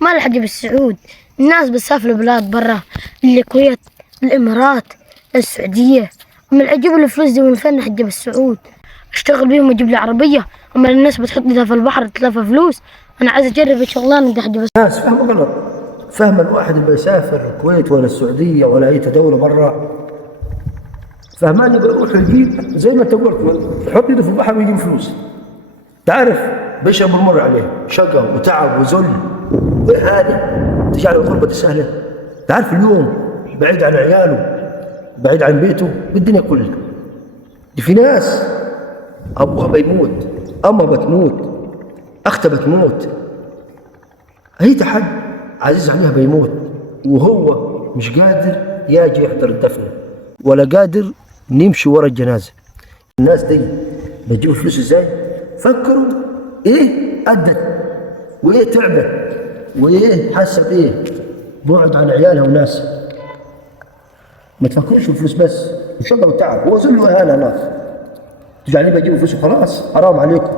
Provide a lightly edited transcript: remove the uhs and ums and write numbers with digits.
ما الحق بالسعود. الناس بتسافر بلاد برا، الكويت، الامارات، السعوديه. اما العجب الفلوس دي من فين حق بالسعود؟ اشتغل بيهم واجيب لي عربيه. اما الناس بتحط لها في البحر تلافى فلوس. انا عايز اجرب الشغلانه دي حق بس. الناس فاهمة غلط، فاهم الواحد اللي يسافر الكويت ولا السعودية ولا أي دولة برا، فهمان يبغى يروح يجيب زي ما أنت قلت، يحط يده في البحر ويجيب فلوس. تعرف بيشرب المر عليه شقى وتعب وذل وإهانة تجعل الغربة سهلة. تعرف اليوم بعيد عن عياله، بعيد عن بيته بالدنيا كلها. دي في ناس أبوها بيموت، أمها بتموت، أختها بتموت، هي تحد عزيز عليها بيموت، وهو مش قادر يجي يحضر الدفن ولا قادر نمشي ورا الجنازة. الناس دي بتجيب فلوس ازاي؟ فكروا ايه أدت وايه تعبت وايه حست ايه بعد عن عيالها وناسها. ما تفكروش في الفلوس بس، الشقة والتعب هو ذل وإهانة. ناس تجعلني بجيب فلوس وخلاص، حرام عليكم.